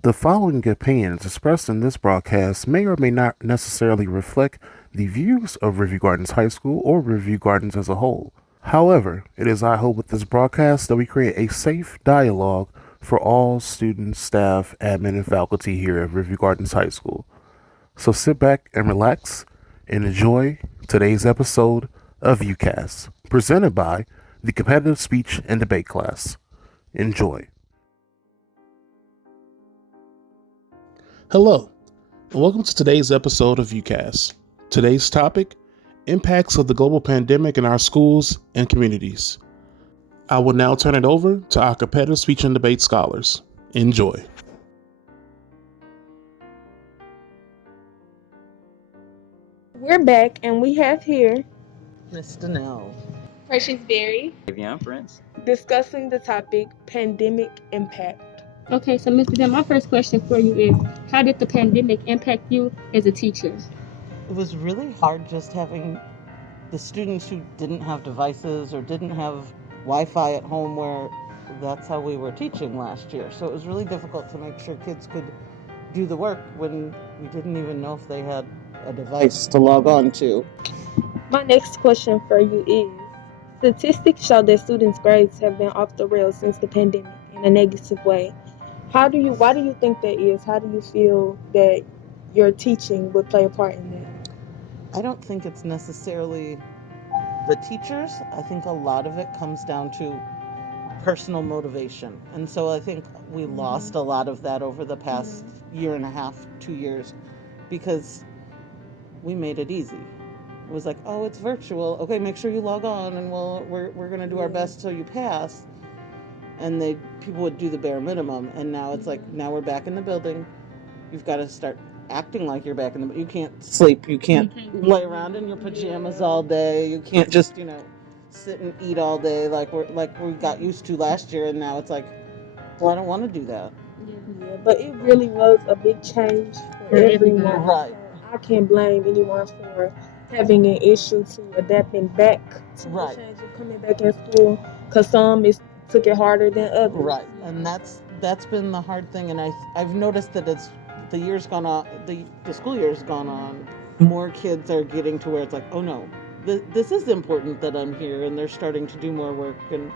The following opinions expressed in this broadcast may or may not necessarily reflect the views of Review Gardens High School or Review Gardens as a whole. However, it is our hope with this broadcast that we create a safe dialogue for all students, staff, admin, and faculty here at Review Gardens High School. So sit back and relax and enjoy today's episode of ViewCast, presented by the Competitive Speech and Debate class. Enjoy. Hello, and welcome to today's episode of ViewCast. Today's topic, impacts of the global pandemic in our schools and communities. I will now turn it over to our competitive speech and debate scholars. Enjoy. We're back, and we have here Miss Donnell. Precious Berry Davion Prince. discussing the topic pandemic impact. Okay, so Mr. Dunn, my first question for you is, how did the pandemic impact you as a teacher? It was really hard just having the students who didn't have devices or didn't have Wi-Fi at home, where that's how we were teaching last year. So it was really difficult to make sure kids could do the work when we didn't even know if they had a device to log on to. My next question for you is, statistics show that students' grades have been off the rails since the pandemic in a negative way. Why do you think that is? How do you feel that your teaching would play a part in that? I don't think it's necessarily the teachers. I think a lot of it comes down to personal motivation. And so I think we lost a lot of that over the past year and a half, 2 years, because we made it easy. It was like, oh, it's virtual. Okay, make sure you log on, and we're going to do our best so you pass. And people would do the bare minimum. And now it's like, now we're back in the building. You've got to start acting like you're back in the. You can't sleep. You can't lay around in your pajamas all day. You can't just sit and eat all day like we got used to last year. And now it's like, well, I don't want to do that. Yeah, but it really was a big change for everyone. Right. I can't blame anyone for having an issue to adapting back to the change of coming back in school, because some took it harder than others. Right, and that's been the hard thing. And I've noticed that as the year's gone on, the school year's gone on, more kids are getting to where it's like, oh no, this is important that I'm here, and they're starting to do more work. And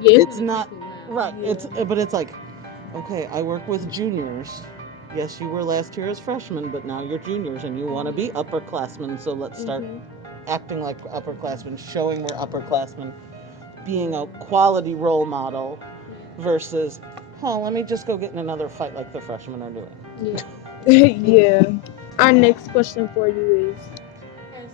it's not right. Yeah. But it's like, okay, I work with juniors. Yes, you were last year as freshmen, but now you're juniors and you want to be upperclassmen. So let's start acting like upperclassmen, showing we're upperclassmen, being a quality role model versus, let me just go get in another fight like the freshmen are doing. Yeah. Yeah. Our next question for you is, has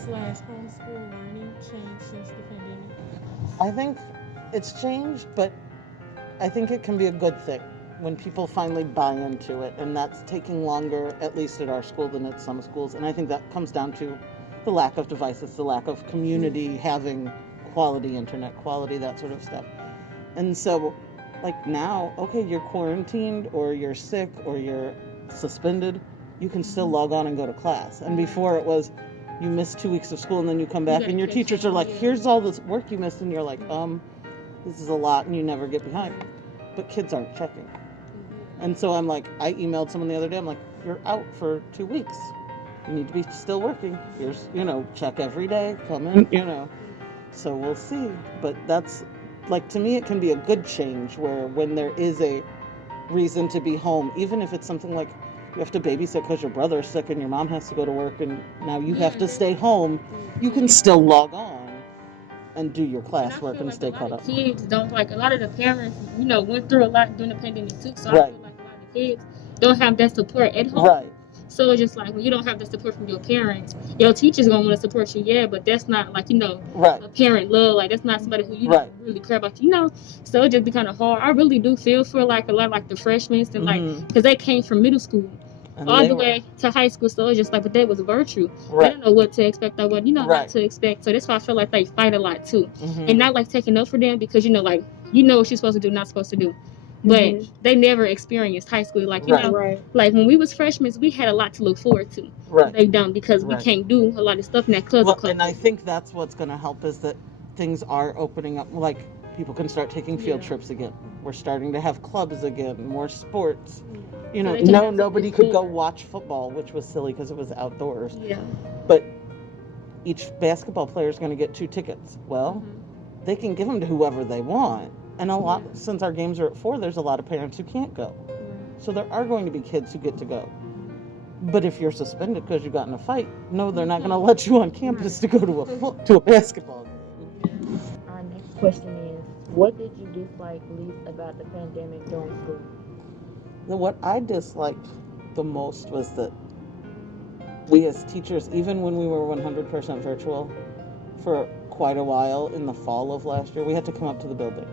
school/homeschool learning changed since the pandemic? I think it's changed, but I think it can be a good thing when people finally buy into it, and that's taking longer, at least at our school, than at some schools. And I think that comes down to the lack of devices, the lack of community having quality internet, quality, that sort of stuff. And so, like now, okay, you're quarantined or you're sick or you're suspended, you can still log on and go to class. And before it was, you missed 2 weeks of school and then you come back and your teachers are like, here's all this work you missed, and you're like, this is a lot, and you never get behind. But kids aren't checking. And so I'm like, I emailed someone the other day, I'm like, you're out for 2 weeks. You need to be still working. Here's, check every day, come in, So we'll see. But that's, like, to me, it can be a good change where when there is a reason to be home, even if it's something like you have to babysit because your brother's sick and your mom has to go to work and now you have to stay home, you can still log on and do your classwork and stay caught up. Kids don't, a lot of the parents, went through a lot during the pandemic too, so I feel like a lot of kids don't have that support at home. Right. So it's just like, when you don't have the support from your parents, your teacher's gonna want to support you, yeah, but that's not a parent love. Like, that's not somebody who really care about you, So it just be kind of hard. I really do feel for a lot of the freshmen and because they came from middle school and all the way to high school, so it's just but that was virtue. Right. I don't know what to expect or what what to expect. So that's why I feel like they fight a lot too, and not taking up for them because what you're supposed to do, not supposed to do. But they never experienced high school. Like when we was freshmen, we had a lot to look forward to. Right. They don't, because we can't do a lot of stuff in that class. And I think that's what's going to help is that things are opening up. Like People can start taking field trips again. We're starting to have clubs again, more sports. You know, nobody could go watch football, which was silly because it was outdoors. Yeah. But each basketball player is going to get 2 tickets. Well, they can give them to whoever they want. And a lot, since our games are at 4, there's a lot of parents who can't go. So there are going to be kids who get to go. But if you're suspended because you got in a fight, no, they're not going to let you on campus to go to a basketball game. Our next question is, what did you dislike least about the pandemic during school? What I disliked the most was that we as teachers, even when we were 100% virtual for quite a while in the fall of last year, we had to come up to the building.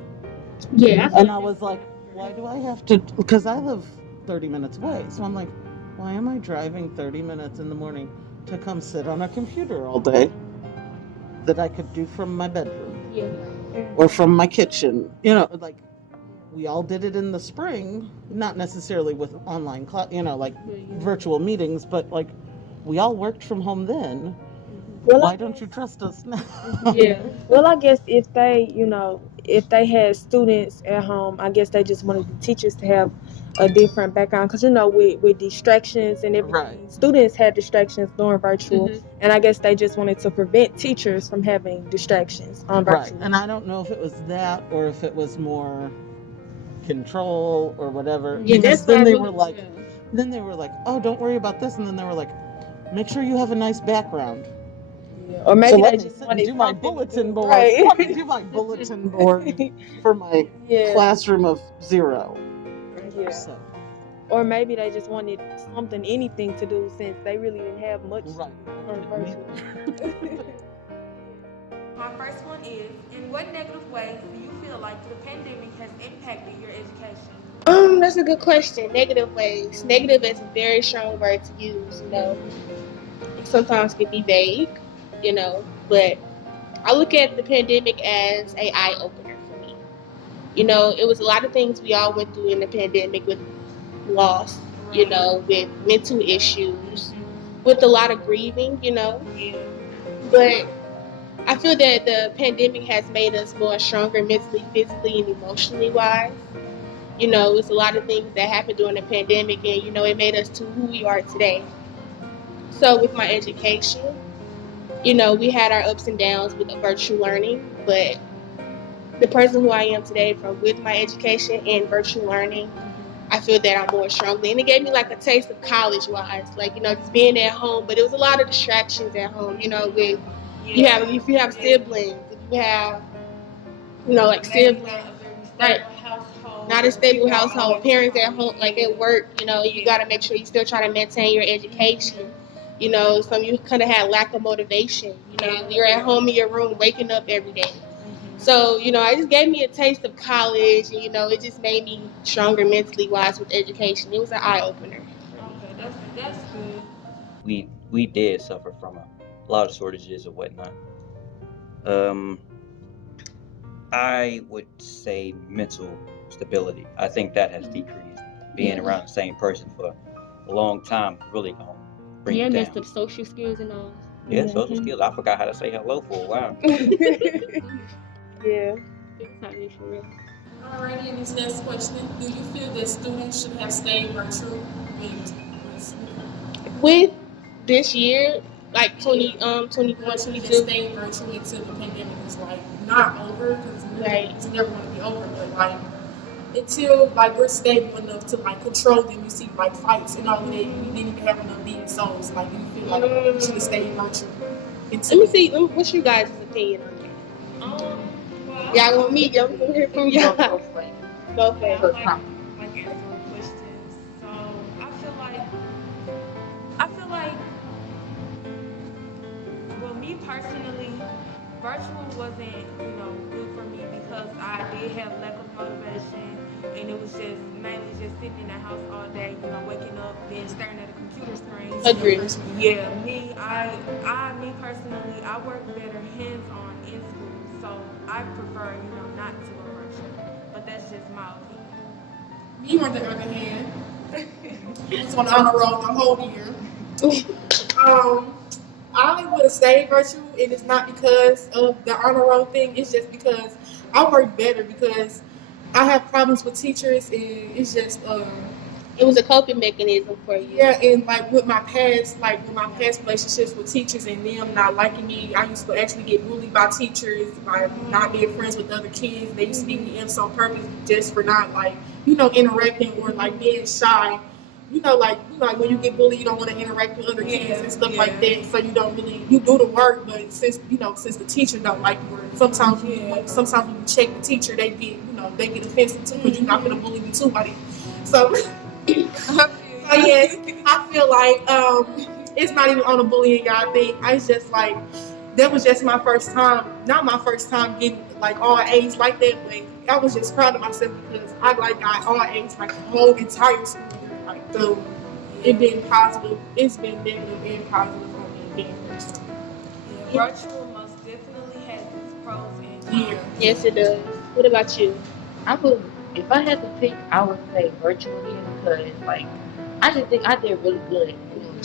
Yeah. And I was like, why do I have to? Because I live 30 minutes away. So I'm like, why am I driving 30 minutes in the morning to come sit on a computer all day that I could do from my bedroom? Yeah. Or from my kitchen? You know, like, we all did it in the spring, not necessarily with online class, virtual meetings, but like, we all worked from home then. Well, why don't you trust us now? Yeah. Well, I guess if they had students at home, I guess they just wanted the teachers to have a different background. Because, with distractions and everything, students had distractions during virtual. And I guess they just wanted to prevent teachers from having distractions on virtual. Right. And I don't know if it was that or if it was more control or whatever. Yeah, because then they were like, oh, don't worry about this. And then they were like, make sure you have a nice background. Or maybe so they just want to do my bulletin board. Right. Let me do my bulletin board for my classroom of 0. Yeah. So. Or maybe they just wanted anything to do since they really didn't have much on virtual. My first one is, in what negative ways do you feel like the pandemic has impacted your education? That's a good question. Negative ways. Negative is a very strong word to use, It sometimes can be vague, but I look at the pandemic as an eye-opener for me. It was a lot of things we all went through in the pandemic with loss, with mental issues, with a lot of grieving, But I feel that the pandemic has made us more stronger mentally, physically, and emotionally wise. It's a lot of things that happened during the pandemic, and, it made us to who we are today. So with my education, we had our ups and downs with the virtual learning, but the person who I am today with my education and virtual learning, I feel that I'm more strongly. And it gave me like a taste of college-wise, just being at home. But it was a lot of distractions at home, if you have siblings, if you have, siblings, right? Not a stable household, parents at home, at work, you got to make sure you still try to maintain your education. Some you kind of had lack of motivation. You're at home in your room, waking up every day. So, it just gave me a taste of college, and, it just made me stronger mentally wise with education. It was an eye-opener. Okay, that's good. We did suffer from a lot of shortages and whatnot. I would say mental stability. I think that has decreased. Being around the same person for a long time really gonna bring you down. Messed up social skills and all. Yeah, social skills. I forgot how to say hello for a while. Yeah. Alrighty, and this next question, do you feel that students should have stayed virtual with this year, like 21, 22? Staying virtual until the pandemic is not over, because it's never going to be over, but until we're stable enough to control them. You see fights and all that. We didn't even have enough being souls. Do you feel like we should have stayed virtual? Let me see. What's your guys' opinion on that? Y'all want me? Y'all want to hear from y'all? Go for it. Answering questions. So I feel like, well, me personally, virtual wasn't, good for me because I did have lack of motivation, and it was just mainly just sitting in the house all day, waking up, then staring at a computer screen. Agreed. Yeah, me personally, I work better hands-on in school, so I prefer, not to go virtual. But that's just my opinion. Me, on the other hand, I was on the honor roll the whole year. I would have stayed virtual, and it's not because of the honor roll thing. It's just because I work better because I have problems with teachers, and it's just it was a coping mechanism for you. Yeah, and like with my past relationships with teachers and them not liking me, I used to actually get bullied by teachers by not being friends with other kids. They used to beat me in on purpose just for not interacting or being shy. Like when you get bullied, you don't want to interact with other kids and stuff like that. So you don't really you do the work, but since the teacher don't like you, sometimes when you check the teacher, they get offensive too because you're not gonna bully me too, buddy. So. So yes, I feel like it's not even on a bullying guy thing. It's just like that was just my first time. Not my first time getting all A's like that, but I was just proud of myself because I got all A's the whole entire school year. So it's been positive. It's been negative and positive for me being first. Virtual most definitely has its pros and cons. Yeah. Yes, it does. What about you? If I had to pick, I would say virtually because I just think I did really good.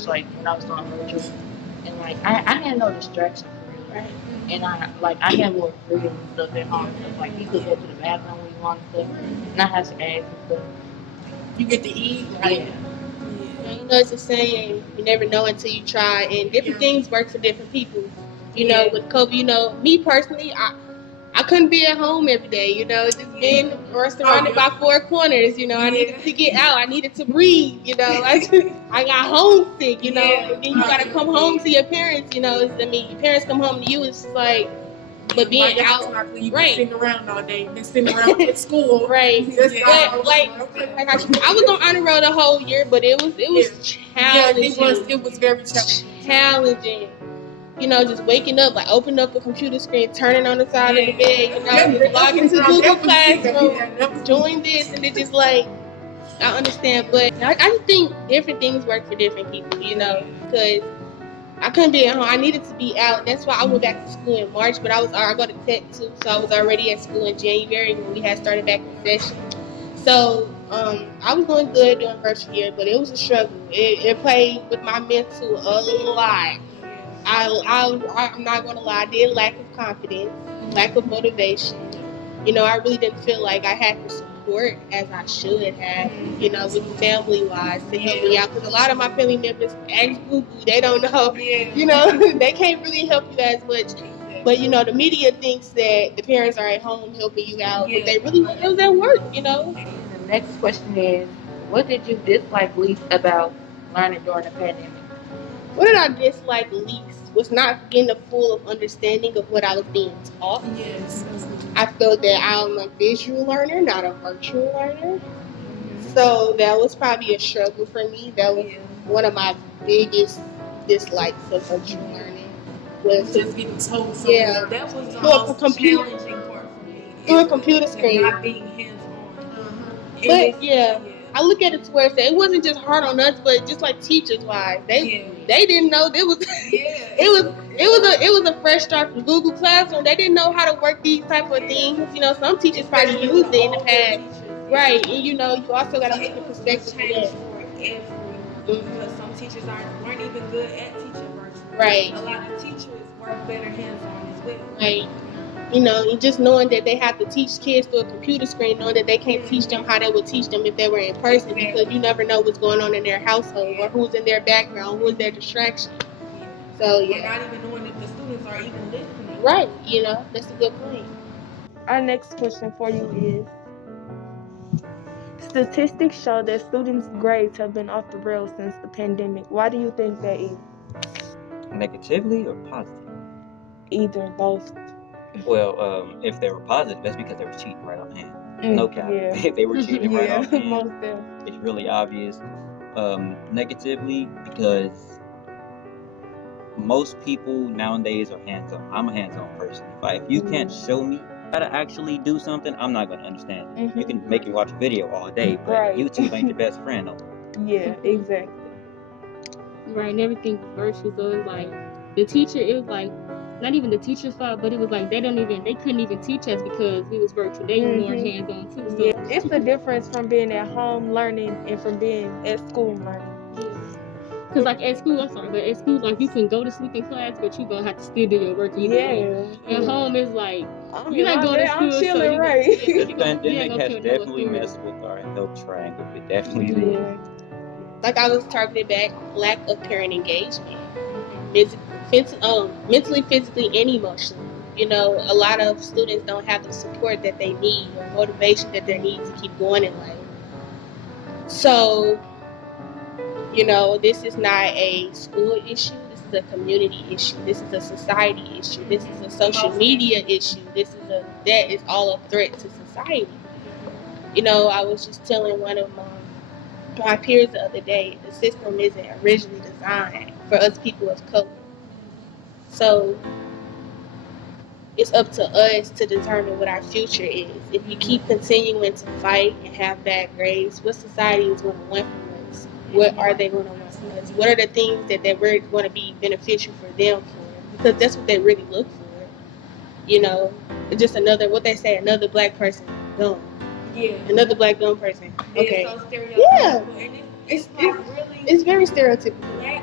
When I was doing virtual, and I had no distraction for real, right? And I had more freedom and stuff at home. So you could go to the bathroom when you wanted to, not have to ask and stuff. You get to eat. Yeah, it's the saying, you never know until you try, and different things work for different people. With COVID, me personally, I couldn't be at home every day, just being surrounded by four corners, I needed to get out, I needed to breathe, I got homesick, and then you gotta come home to your parents, your parents come home to you, it's just but being out, right? Sitting around all day, been sitting around at school, right? But I was on honor roll the whole year, but it was challenging. It was very challenging. Just waking up, opening up a computer screen, turning on the side of the bed, logging into Google Classroom, doing this, and it's just I understand, but I just think different things work for different people, because I couldn't be at home. I needed to be out. That's why I went back to school in March, but I go to Tech too, so I was already at school in January when we had started back in session. So I was doing good during first year, but it was a struggle. It played with my mental a lot. I'm not going to lie, I did lack of confidence, lack of motivation. I really didn't feel like I had the support as I should have, with family-wise to help me out. Because a lot of my family members, ask Google, they don't know, they can't really help you as much. But, the media thinks that the parents are at home helping you out, but they really it was at work, The next question is, what did you dislike least about learning during the pandemic? What did I dislike least was not getting a full understanding of what I was being taught. Yes. I felt that I'm a visual learner, not a virtual learner. So that was probably a struggle for me. That was one of my biggest dislikes of virtual learning. Was just getting told something. Yeah. That was the most challenging part for me. Through a computer screen. Not being hands-on. But I look at it to where it wasn't just hard on us, but just teachers wise, they didn't know it was a fresh start from Google Classroom. They didn't know how to work these type of things. Some teachers probably used it in the past, right? And you also got to look at perspective for that. Because some teachers weren't even good at teaching virtual. Right. A lot of teachers work better hands-on as well. Right. And just knowing that they have to teach kids through a computer screen, knowing that they can't teach them how they would teach them if they were in person, because you never know what's going on in their household or who's in their background, who's their distraction. So We're not even knowing if the students are even listening. Right. That's a good point. Our next question for you is: statistics show that students' grades have been off the rails since the pandemic. Why do you think that is? Negatively or positive? Either, both. Well, if they were positive, that's because they were cheating right off hand. No cap. If they were cheating right off hand, it's really obvious. Negatively, because most people nowadays are hands-on. I'm a hands-on person. If you can't show me how to actually do something, I'm not going to understand it. You can make me watch a video all day, but YouTube ain't your best friend no more. Yeah, exactly. Right, and everything was virtual, so it was the teacher, it was not even the teacher's fault, but it was they couldn't even teach us because we was virtual. They were more hands-on too. So. Yeah, it's the difference from being at home learning and from being at school learning. Cause like at school, but at school, like you can go to sleep in class, but you gonna have to still do your work either way. At home, it's like you're not going to school, I'm chilling, so right? The pandemic has definitely messed with our health triangle. It definitely did. Like I was targeting back, lack of parent engagement, mentally, physically, and emotionally. You know, a lot of students don't have the support that they need or motivation that they need to keep going in life. So, you know, this is not a school issue. This is a community issue. This is a society issue. This is a social media issue. That is all a threat to society. You know, I was just telling one of my peers the other day, the system isn't originally designed for us people of color. So it's up to us to determine what our future is. If we keep continuing to fight and have bad grades, what society is going to want from us? What are they going to want from us? What are the things that we're going to be beneficial for them for? Because that's what they really look for. You know, just another black person dumb. Yeah. Another black dumb person. Okay. It's so stereotypical. Yeah. And It's very stereotypical. Black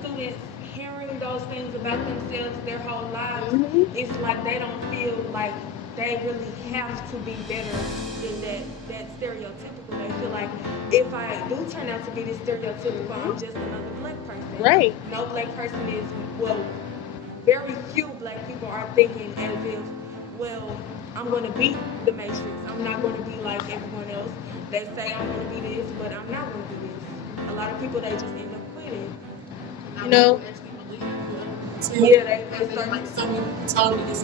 students hearing those things about themselves their whole lives, it's like they don't feel like they really have to be better than that stereotypical. They feel like if I do turn out to be this stereotypical, I'm just another black person. Right. No black person is, very few black people are thinking as if, I'm going to beat the Matrix. I'm not going to be like everyone else. They say I'm going to be this, but I'm not going to be this. A lot of people, they just end up quitting. You know? They start like someone told me this.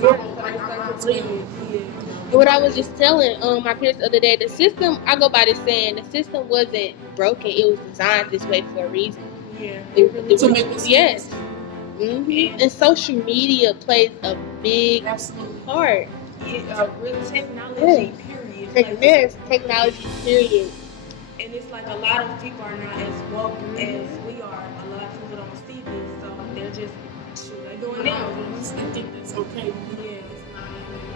What I was just telling my peers the other day, the system, I go by this saying, the system wasn't broken. It was designed this way for a reason. Yeah. To make this. Yes. And social media plays a big part. Real technology, period. Technology, period. And it's like a lot of people are not as woke as we are. A lot of people don't see this, so they're just doing now. I think that's okay.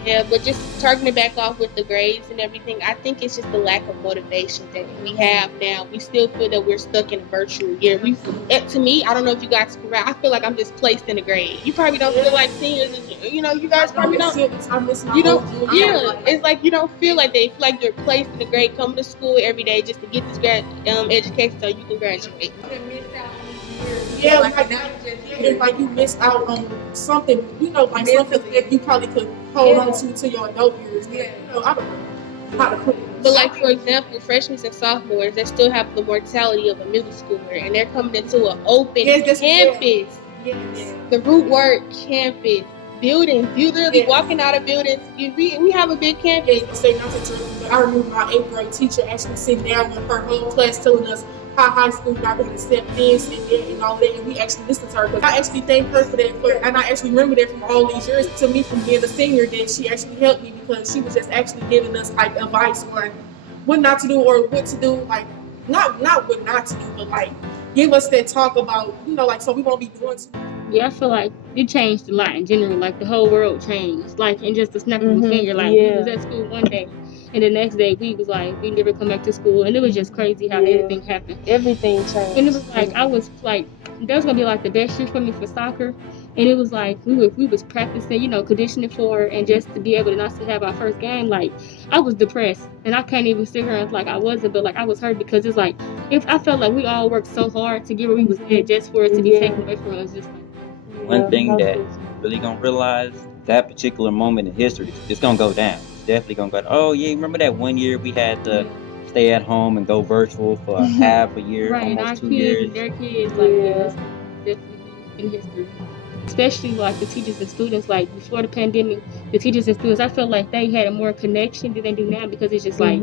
Yeah, but just targeting back off with the grades and everything, I think it's just the lack of motivation that we have now. We still feel that we're stuck in a virtual year. To me, I don't know if you guys can I feel like I'm just placed in a grade. You probably don't feel like seniors, you know, you guys probably don't. You don't, it's like you don't feel like they feel like you're placed in a grade, coming to school every day just to get this education so you can graduate. Yeah, like you missed out on something, you know, like something that you probably could hold on to your adult years. Yeah. You know, I don't know how to put it. But like, for example, freshmen and sophomores, they still have the mortality of a middle schooler, and they're coming into an open campus. Yes. The root word, campus. Buildings. You literally walking out of buildings. We have a big campus. I remember my 8th grade teacher actually sitting down with her whole class telling us how high school not going to accept this and that and all that, and we actually listened to her. Because I actually thank her for that, and I actually remember that from all these years to me from being a senior, that she actually helped me because she was just actually giving us like advice on what not to do or what to do, like not what not to do, but like give us that talk about, you know, like so we won't be doing too. Yeah, I feel like it changed a lot in general. Like the whole world changed, like in just a snap of a finger. Like we was at school one day, and the next day we was like we never come back to school, and it was just crazy how everything happened. Everything changed, and it was like I was like that was gonna be like the best year for me for soccer, and it was like we was practicing, you know, conditioning for, and just to be able to not to have our first game, like I was depressed, and I can't even sit here and like I wasn't, but like I was hurt because it's like if I felt like we all worked so hard to get where we was at just for it to be taken away from us, just like. One thing that really gonna realize, that particular moment in history, it's gonna go down. It's definitely gonna go. Oh yeah, remember that one year we had to stay at home and go virtual for half a year, right, almost 2 years. And their kids, like definitely in history. Especially like the teachers and students, like before the pandemic, the teachers and students, I felt like they had a more connection than they do now because it's just like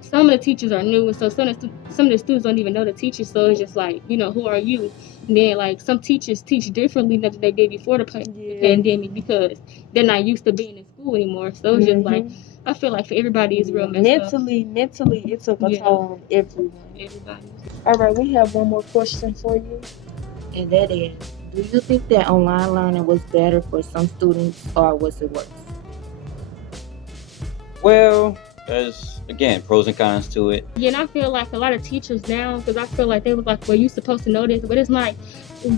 some of the teachers are new, and so some of the students don't even know the teachers, so it's just like, you know, who are you? And then like some teachers teach differently than they did before the pandemic because they're not used to being in school anymore. So it's just like I feel like for everybody it's real messed up. Mentally it took a toll on everybody. All right, we have one more question for you, and that is, do you think that online learning was better for some students or was it worse? Well, as again, pros and cons to it. Yeah, and I feel like a lot of teachers now, because I feel like they was like, well, you supposed to know this, but it's like,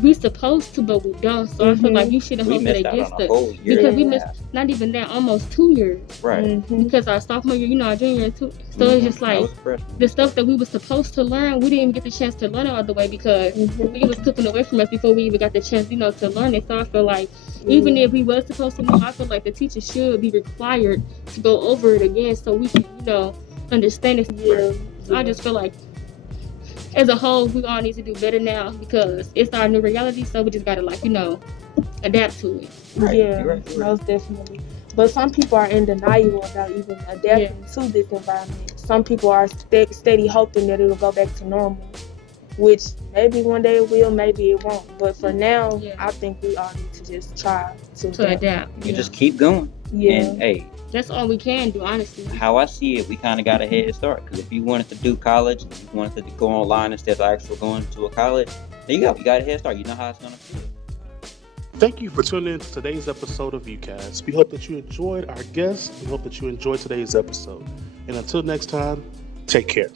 we supposed to, but we don't. So I feel like you shouldn't hope that it gets to, because we missed, not even that, almost 2 years. Right. Because our sophomore year, our junior year too. So it's just like, the stuff that we were supposed to learn, we didn't even get the chance to learn it all the way because it was taken away from us before we even got the chance, to learn it. So I feel like, even if we was supposed to know, I feel like the teacher should be required to go over it again so we can, understand it. So I just feel like, as a whole, we all need to do better now because it's our new reality. So we just gotta adapt to it. Right. Most definitely. But some people are in denial about even adapting to this environment. Some people are steady hoping that it'll go back to normal, which maybe one day it will, maybe it won't. But for now, I think we all need to just try to adapt. You just keep going. Yeah. And hey, that's all we can do, honestly. How I see it, we kind of got a head start. Because if you wanted to do college, and you wanted to go online instead of actually going to a college, there you go. You got a head start. You know how it's going to feel. Thank you for tuning in to today's episode of ViewCast. We hope that you enjoyed our guests. We hope that you enjoyed today's episode. And until next time, take care.